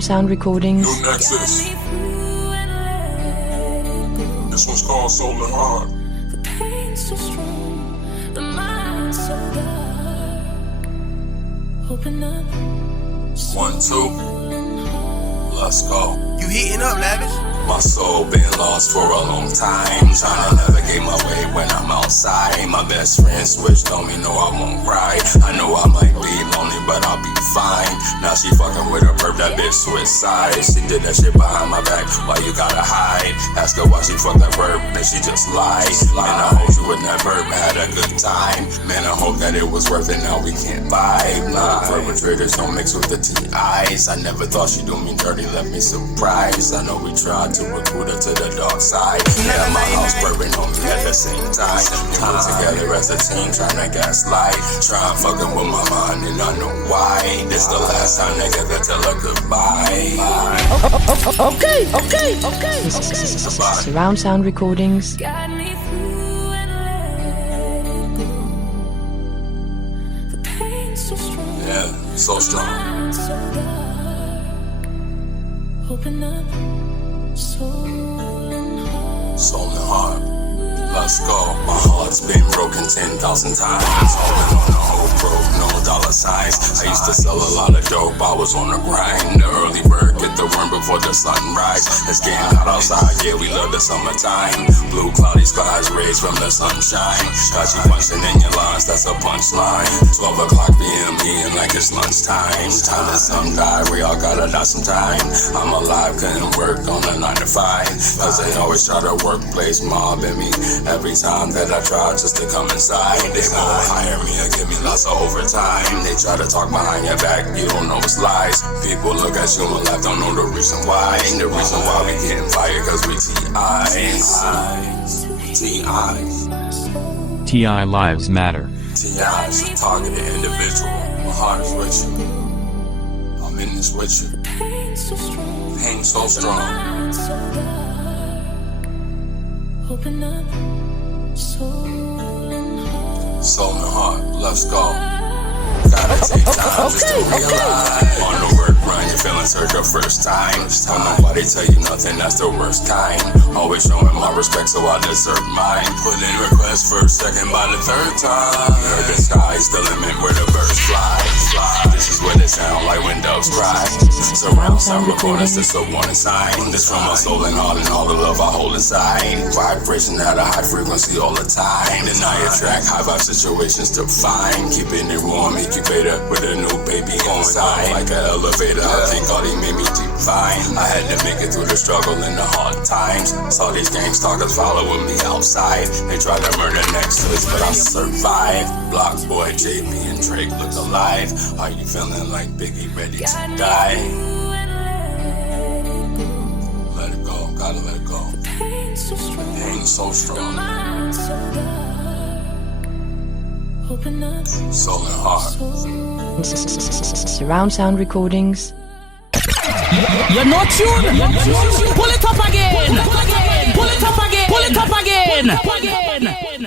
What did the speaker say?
Sound RECORDINGz. New Nexus. This one's called Soul and Heart. The pain's so strong, the mind's so dark. Open up. 1, 2. Let's go. You heating up, Lavish? My soul been lost for a long time, trying to navigate my way when I'm outside. My best friend switched on me, no I won't cry. I know I might be lonely, but I'll be fine. Now she fucking with a perp, that bitch switch sides. She did that shit behind my back, why you gotta hide? Ask her why she fucked that perp, then she just lied. Man, I hope you with that perp had a good time. Man, I hope that it was worth it, now we can't vibe. Nah, perpetrators don't mix with the TIs. I never thought she'd do me dirty, left me surprised. I know we tried to recruit her to the dark side. Yeah, my house burning on me at the same time. We put together as a team, trying to gaslight. Trying fucking with my mind and I know why. This the last time they get to tell her goodbye. Okay. Surround Sound RECORDINGz. Got me through and let it go. The pain's so strong. Yeah, so strong. Mind's so dark. Open up. Soul and heart. Soul and heart. Let's go. My heart's been broken 10,000 times. Holding on the whole broke, no dollar signs. I used to sell a lot of dope, I was on the grind. The early bird get the worm before the sunrise. It's getting hot outside, yeah, we love the summertime. Blue cloudy skies, rays from the sunshine. Got you punching in your lines, that's a punchline. 12 o'clock p.m. eating like it's lunchtime. Time that some die, we all gotta die sometime. I'm alive, couldn't work on a 9 to 5. Cause they always try to workplace mob at me. Every time that I try just to come inside, they won't hire me or give me lots of overtime. They try to talk behind your back, you don't know it's lies. People look at you and laugh, don't know the reason why. Ain't the reason why we getting fired, cause we TIs. TI lives matter. TIs, a targeted individual. My heart is with you. I'm in this with you. Pain's so strong. Pain so strong. Mind's so dark. Open up. Soul and heart. Soul and heart, let's go. Gotta take time just to realize. On the work run, your feelings hurt the first time. Don't nobody tell you nothing, that's the worst kind. Always showing my respect, so I deserve mine. Put in requests first, second, by the third time. Heard the sky's the limit where the birds fly. This is what it sound like when doves cry. Surround sound recordings, this a warning sign. This from my soul and heart and all the love I hold inside. Vibration at a high frequency all the time. Then I attract high vibe situations to find. Keeping it warm, incubator with a new baby inside. Like an elevator, I think all they made me divine. I had to make it through the struggle and the hard times. Saw these gang stalkers following me outside. They tried to murder next to us, but I survived. Block boy, JB and Drake look alive. Are you feeling like Biggie ready to die? Let it go, gotta let it go. Pain's so strong. Pain so strong. Mind's so dark. Open up. Soul and heart. Surround Sound RECORDINGz. You're not tuned. Pull it up again. Pull it up again. Pull it up again.